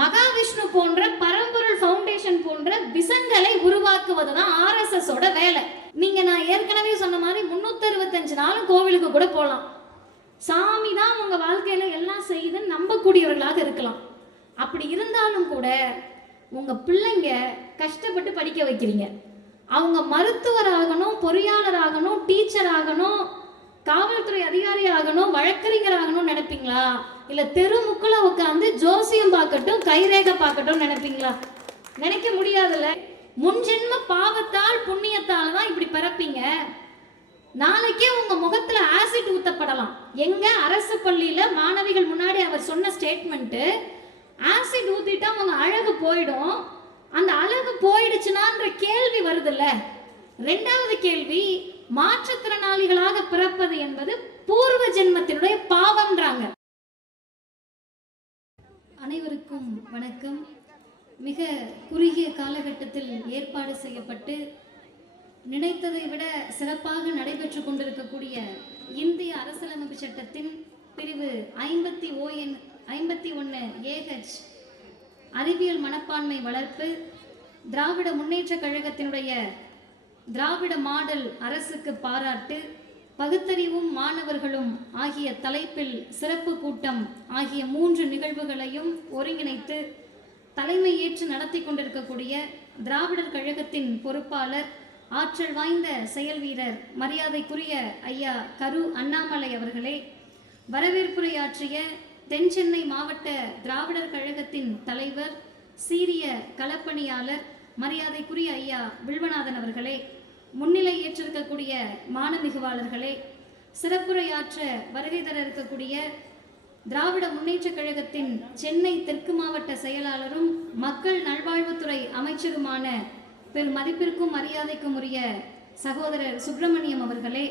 மகாவிஷ்ணு போன்ற பரம்பொருள் ஃபவுண்டேஷன் போன்ற விசங்களை உருவாக்குவது தான் ஆர்எஸ்எஸோட வேலை. நீங்க நான் ஏற்கனவே சொன்ன மாதிரி முன்னூத்தி அறுபத்தஞ்சு நாளும் கோவிலுக்கு கூட போகலாம் சாமி தான் உங்க வாழ்க்கையில எல்லாம் செய்யுதுன்னு நம்பக்கூடியவர்களாக இருக்கலாம். அப்படி இருந்தாலும் கூட உங்க பிள்ளைங்க கஷ்டப்பட்டு படிக்க வைக்கிறீங்க. அவங்க மருத்துவர் ஆகணும் பொறியாளர் ஆகணும் டீச்சர் ஆகணும் காவல்துறை அதிகாரி ஆகணும் வழக்கறிஞர் ஆகணும்னு நினைப்பீங்களா? இல்ல தெருமுக்கில் உட்காந்து ஜோசியம் பார்க்கட்டும் கைரேகை பார்க்கட்டும் நினைப்பீங்களா? நினைக்க முடியாதுல்ல. முன்ஜென்ம பாவத்தால் புண்ணியத்தால் தான் இப்படி பிறப்பீங்க. நாளைக்கே உங்க முகத்துல ஆசிட் ஊத்தப்படலாம். எங்க அரசு பள்ளியில மாணவிகள் முன்னாடி அவர் சொன்ன ஸ்டேட்மெண்ட் ஆசிட் ஊத்திட்டா உங்க அழகு போயிடும். அந்த அழகு போயிடுச்சுனான்ற கேள்வி வருதுல்ல. ரெண்டாவது கேள்வி மாற்றுத்திறனாளிகளாக பிறப்பது என்பது பூர்வ ஜென்மத்தினுடைய பாவம்ன்றாங்க. அனைவருக்கும் வணக்கம். மிக குறுகிய காலகட்டத்தில் ஏற்பாடு செய்யப்பட்டு நினைத்ததை விட சிறப்பாக நடைபெற்று கொண்டிருக்கக்கூடிய இந்திய அரசியலமைப்பு சட்டத்தின் பிரிவு ஐம்பத்தி ஓஎன் ஐம்பத்தி ஒன்று ஏஹெச் அறிவியல் மனப்பான்மை வளர்ப்பு திராவிட முன்னேற்ற கழகத்தினுடைய திராவிட மாடல் அரசுக்கு பாராட்டு பகுத்தறிவும் மாணவர்களும் ஆகிய தலைப்பில் சிறப்பு கூட்டம் ஆகிய மூன்று நிகழ்வுகளையும் ஒருங்கிணைத்து தலைமையேற்று நடத்தி கொண்டிருக்கக்கூடிய திராவிடர் கழகத்தின் பொறுப்பாளர் ஆற்றல் வாய்ந்த செயல் வீரர் மரியாதைக்குரிய ஐயா கரு அண்ணாமலை அவர்களே வரவேற்புரையாற்றிய தென் சென்னை மாவட்ட திராவிடர் கழகத்தின் தலைவர் சீரிய களப்பணியாளர் மரியாதைக்குரிய ஐயா வில்வநாதன் அவர்களே. முன்னிலை ஏற்றிருக்கக்கூடிய மாணமிகுவாளர்களே சிறப்புரையாற்ற வருகை தர இருக்கக்கூடிய திராவிட முன்னேற்றக் கழகத்தின் சென்னை தெற்கு மாவட்ட செயலாளரும் மக்கள் நல்வாழ்வுத்துறை அமைச்சருமான பெரு மதிப்பிற்கும் மரியாதைக்கும் உரிய சகோதரர் சுப்பிரமணியம் அவர்களே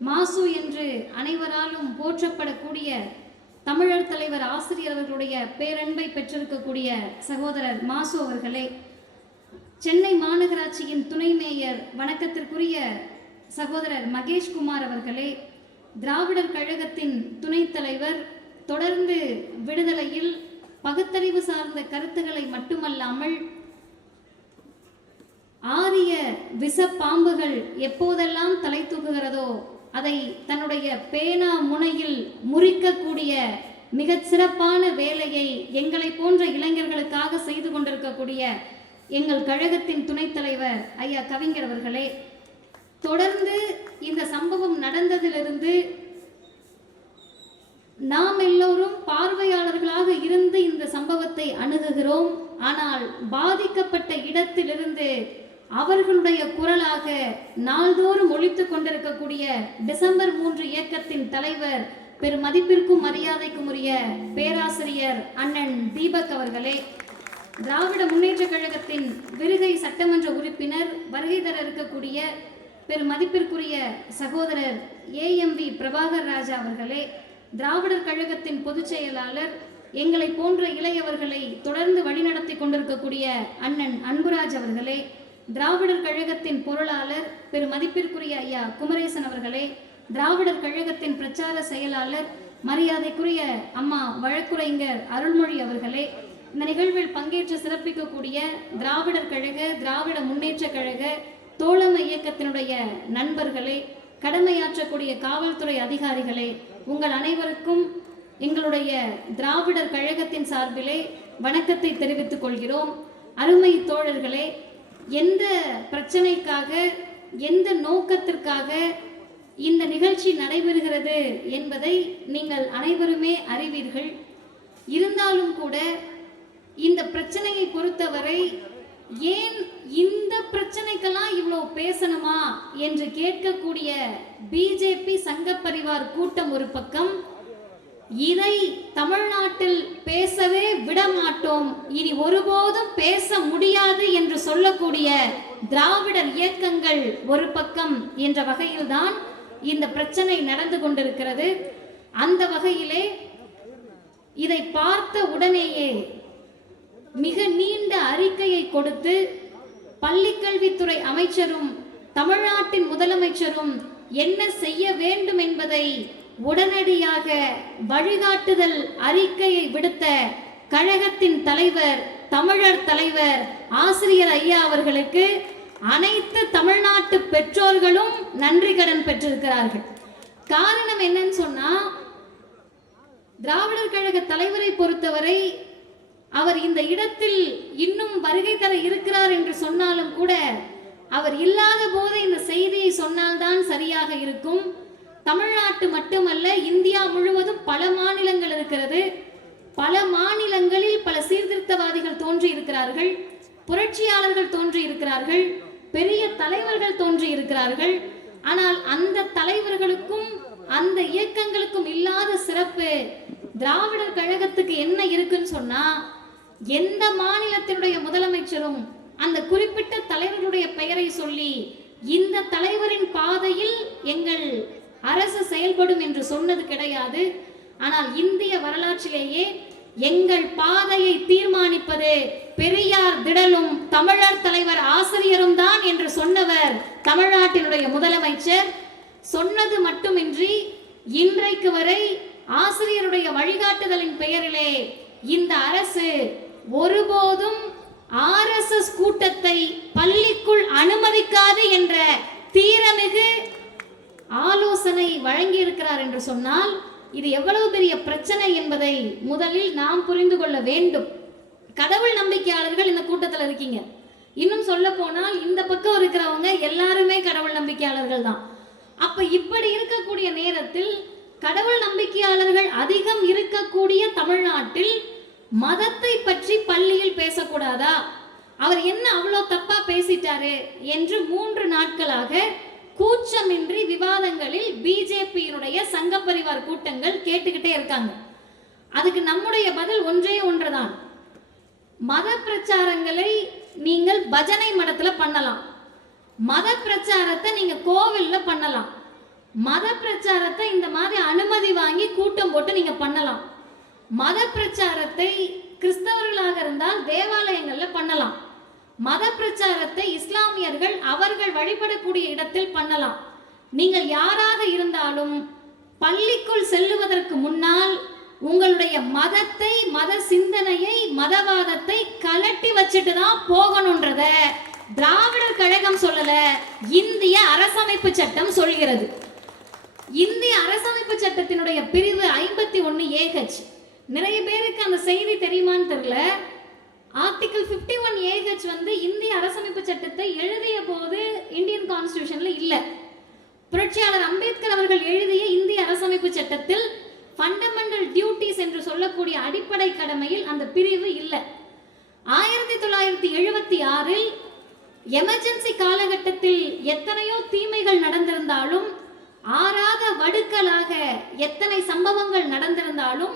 மாசு என்று அனைவராலும் போற்றப்படக்கூடிய தமிழர் தலைவர் ஆசிரியர் அவர்களுடைய பேரன்பை பெற்றிருக்கக்கூடிய சகோதரர் மாசு அவர்களே சென்னை மாநகராட்சியின் துணை மேயர் வணக்கத்திற்குரிய சகோதரர் மகேஷ்குமார் அவர்களே திராவிடர் கழகத்தின் துணைத் தலைவர் தொடர்ந்து விடுதலையில் பகுத்தறிவு சார்ந்த கருத்துக்களை மட்டுமல்லாமல் ஆரிய விஷ பாம்புகள் எப்போதெல்லாம் தலை தூக்குகிறதோ அதை தன்னுடைய பேனா முனையில் முறிக்கக்கூடிய மிகச் சிறப்பான வேலையை எங்களை போன்ற இளைஞர்களுக்காக செய்து கொண்டிருக்கக்கூடிய எங்கள் கழகத்தின் துணைத் தலைவர் ஐயா கவிஞர் அவர்களே தொடர்ந்து இந்த சம்பவம் நடந்ததிலிருந்து நாம் எல்லோரும் பார்வையாளர்களாக இருந்து இந்த சம்பவத்தை அணுகுகிறோம். ஆனால் பாதிக்கப்பட்ட இடத்திலிருந்து அவர்களுடைய குரலாக நாள்தோறும் ஒழித்துக் கொண்டிருக்கக்கூடிய டிசம்பர் மூன்று இயக்கத்தின் தலைவர் பெரு மதிப்பிற்கும் மரியாதைக்கும் உரிய பேராசிரியர் அண்ணன் தீபக் அவர்களே திராவிட முன்னேற்றக் கழகத்தின் விருகை சட்டமன்ற உறுப்பினர் வருகை தர இருக்கக்கூடிய பெரு மதிப்பிற்குரிய சகோதரர் ஏஎம்வி பிரபாகர் ராஜா அவர்களே திராவிடர் கழகத்தின் பொதுச் செயலாளர் எங்களை போன்ற இளையவர்களை தொடர்ந்து வழிநடத்தி கொண்டிருக்கக்கூடிய அண்ணன் அன்புராஜ் அவர்களே திராவிடர் கழகத்தின் பொருளாளர் பெரு மதிப்பிற்குரிய ஐயா குமரேசன் அவர்களே திராவிடர் கழகத்தின் பிரச்சார செயலாளர் மரியாதைக்குரிய அம்மா வழக்குரைஞர் அருள்மொழி அவர்களே இந்த நிகழ்வில் பங்கேற்று சிறப்பிக்கக்கூடிய திராவிடர் கழக திராவிட முன்னேற்ற கழக தோழமை இயக்கத்தினுடைய நண்பர்களே கடமையாற்றக்கூடிய காவல்துறை அதிகாரிகளே உங்கள் அனைவருக்கும் எங்களுடைய திராவிடர் கழகத்தின் சார்பிலே வணக்கத்தை தெரிவித்துக் கொள்கிறோம். அருமை தோழர்களே எந்த பிரச்சனைக்காக எந்த நோக்கத்திற்காக இந்த நிகழ்ச்சி நடைபெறுகிறது என்பதை நீங்கள் அனைவருமே அறிவீர்கள். இருந்தாலும் கூட இந்த பிரச்சனையை பொறுத்தவரை ஏன் இந்த பிரச்சனைக்கெல்லாம் இவ்வளோ பேசணுமா என்று கேட்கக்கூடிய பிஜேபி சங்க பரிவார் கூட்டம் ஒரு பக்கம். இதை தமிழ்நாட்டில் பேசவே விட மாட்டோம். இனி ஒருபோதும் பேச முடியாது என்று சொல்லக்கூடிய திராவிடர் இயக்கங்கள் ஒரு பக்கம் என்ற வகையில்தான் இந்த பிரச்சனை நடந்து கொண்டிருக்கிறது. அந்த வகையிலே இதை பார்த்த உடனேயே மிக நீண்ட அறிக்கையை கொடுத்து பள்ளிக்கல்வித்துறை அமைச்சரும் தமிழ்நாட்டின் முதலமைச்சரும் என்ன செய்ய வேண்டும் என்பதை உடனடியாக வழிகாட்டுதல் அறிக்கையை விடுத்த கழகத்தின் தலைவர் தமிழர் தலைவர் ஆசிரியர் ஐயா அவர்களுக்கு அனைத்து தமிழ்நாட்டு பெற்றோர்களும் நன்றி கடன் பெற்றிருக்கிறார்கள். காரணம் என்னன்னு சொன்னா திராவிடர் கழக தலைவரை பொறுத்தவரை அவர் இந்த இடத்தில் இன்னும் வருகை தர இருக்கிறார் என்று சொன்னாலும் கூட அவர் இல்லாத போது இந்த செய்தியை சொன்னால்தான் சரியாக இருக்கும். தமிழ்நாட்டு மட்டுமல்ல இந்தியா முழுவதும் பல மாநிலங்கள் இருக்கிறது. பல மாநிலங்களில் பல சீர்திருத்தவாதிகள் தோன்றி இருக்கிறார்கள். புரட்சியாளர்கள் தோன்றி இருக்கிறார்கள். பெரிய தலைவர்கள் தோன்றி இருக்கிறார்கள். ஆனால் அந்த தலைவர்களுக்கும் அந்த இயக்கங்களுக்கும் இல்லாத சிறப்பு திராவிடர் கழகத்துக்கு என்ன இருக்குன்னு சொன்னா எந்த மாநிலத்தினுடைய முதலமைச்சரும் அந்த குறிப்பிட்ட தலைவர்களுடைய பெயரை சொல்லி இந்த தலைவரின் பாதையில் எங்கள் அரசு செயல்படும் என்று சொன்னது கிடையாது. ஆனால் இந்திய வரலாற்றிலேயே எங்கள் பாதையை தீர்மானிப்பது பெரியார் திடலும் தமிழர் தலைவர் ஆசிரியரும் தான் என்று சொன்னவர் தமிழ்நாட்டினுடைய முதலமைச்சர். சொன்னது மட்டுமின்றி இன்றைக்கு வரை ஆசிரியருடைய வழிகாட்டுதலின் பெயரிலே இந்த அரசு ஒருபோதும் ஆர்எஸ்எஸ் கூட்டத்தை பள்ளிக்குள் அனுமதிக்காது என்ற தீரமிகு ஆலோசனை வழங்கி இருக்கிறார் என்று சொன்னால் இது எவ்வளவு பெரிய பிரச்சனை என்பதை முதலில் நாம் புரிந்து கொள்ள வேண்டும். கடவுள் நம்பிக்கையாளர்கள் இந்த கூட்டத்தில் இருக்கீங்க. இன்னும் சொல்ல போனால் இந்த பக்கம் இருக்கிறவங்க எல்லாருமே கடவுள் நம்பிக்கையாளர்கள் தான். அப்ப இப்படி இருக்கக்கூடிய நேரத்தில் கடவுள் நம்பிக்கையாளர்கள் அதிகம் இருக்கக்கூடிய தமிழ்நாட்டில் மதத்தை பற்றி பள்ளியில் பேசக்கூடாதா? அவர் என்ன அவ்வளோ தப்பா பேசிட்டாரு? என்று மூன்று நாட்களாக கூச்சமின்றி விவாதங்களில் பிஜேபியினுடைய சங்க பரிவார் கூட்டங்கள் கேட்டுக்கிட்டே இருக்காங்க. அதுக்கு நம்முடைய பதில் ஒன்றே ஒன்றுதான். மத பிரச்சாரங்களை நீங்கள் பஜனை மடத்துல பண்ணலாம். மத பிரச்சாரத்தை நீங்க கோவில்ல பண்ணலாம். மத பிரச்சாரத்தை இந்த மாதிரி அனுமதி வாங்கி கூட்டம் போட்டு நீங்க பண்ணலாம். மத பிரச்சாரத்தை கிறிஸ்தவர்களாக இருந்தால் தேவாலயங்களில் பண்ணலாம். மத பிரச்சாரத்தை இஸ்லாமியர்கள் அவர்கள் வழிபடக்கூடிய இடத்தில் பண்ணலாம். நீங்கள் யாராக இருந்தாலும் பள்ளிக்குள் செல்லுவதற்கு முன்னால் உங்களுடைய மதத்தை மத சிந்தனையை மதவாதத்தை கலட்டி வச்சுட்டு தான் போகணுன்றத திராவிடர் கழகம் சொல்லல இந்திய அரசமைப்பு சட்டம் சொல்கிறது. இந்திய அரசமைப்பு சட்டத்தினுடைய பிரிவு ஐம்பத்தி ஒன்று ஏஹெச் நிறைய பேருக்கு அந்த செய்தி தெரியுமான்னு தெரியல. ஆர்டிகிள் 51 ஒன் ஏஹெச் வந்து இந்திய அரசமைப்பு சட்டத்தை எழுதிய போது இந்தியன் கான்ஸ்டியூஷன்ல இல்லை. புரட்சியாளர் அம்பேத்கர் அவர்கள் எழுதிய இந்திய அரசமைப்பு சட்டத்தில் ஃபண்டமெண்டல் டியூட்டிஸ் என்று சொல்லக்கூடிய அடிப்படை கடமையில் அந்த பிரிவு இல்லை. ஆயிரத்தி தொள்ளாயிரத்தி எழுபத்தி ஆறில் எமர்ஜென்சி காலகட்டத்தில் எத்தனையோ தீமைகள் நடந்திருந்தாலும் ஆறாத வடுக்கலாக எத்தனை சம்பவங்கள் நடந்திருந்தாலும்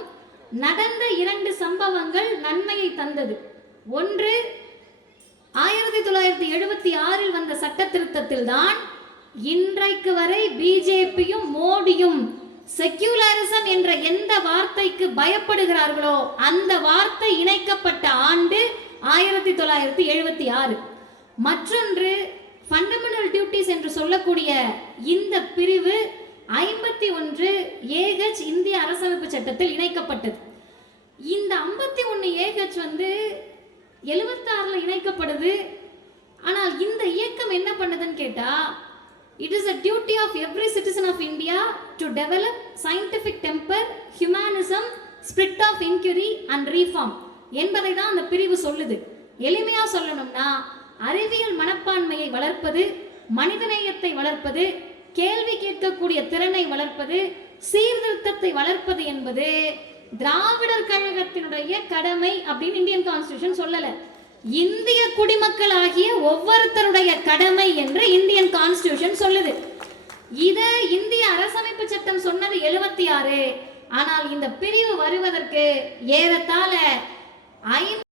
நடந்த இரண்டு சம்பவங்கள் நன்மையை தந்தது. ஒன்று ஆயிரத்தி தொள்ளாயிரத்தி எழுபத்தி ஆறில் வந்த சட்ட திருத்தத்தில் தான் இன்றைக்கு வரை பிஜேபியும் மோடியும் செக்யூலரிசம் என்ற எந்த வார்த்தைக்கு பயப்படுகிறார்களோ அந்த வார்த்தை இணைக்கப்பட்ட ஆண்டு ஆயிரத்தி தொள்ளாயிரத்தி எழுபத்தி ஆறு. மற்றொன்று ஃபண்டமெண்டல் டியூட்டிஸ் என்று சொல்லக்கூடிய இந்த பிரிவு ஐம்பத்தி ஒன்று ஏஹெச் இந்திய அரசமைப்பு சட்டத்தில் இணைக்கப்பட்டது. இந்த ஐம்பத்தி ஒன்று ஏஹெச் வந்து எழுபத்தாறில் இணைக்கப்படுது. ஆனால் இந்த இயக்கம் என்ன பண்ணுதுன்னு கேட்டா it is a duty of every citizen of India to develop scientific temper humanism spirit of inquiry and reform என்பதை தான் அந்த பிரிவு சொல்லுது. எளிமையா சொல்லணும்னா அறிவியல் மனப்பான்மையை வளர்ப்பது மனிதநேயத்தை வளர்ப்பது கேள்வி கேட்கக்கூடிய திறனை வளர்ப்பது சீர்திருத்தத்தை வளர்ப்பது என்பது திராவிடர் கழகத்தினுடைய கடமை அப்படின்னு இந்தியன் கான்ஸ்டியூஷன் சொல்லல. இந்திய குடிமக்களாகிய ஒவ்வொருத்தருடைய கடமை என்று இந்தியன் கான்ஸ்டியூஷன் சொல்லுது. இத இந்திய அரசமைப்பு சட்டம் சொன்னது எழுபத்தி ஆறு. ஆனால் இந்த பிரிவு வருவதற்கு ஏறத்தாழ ஐந்து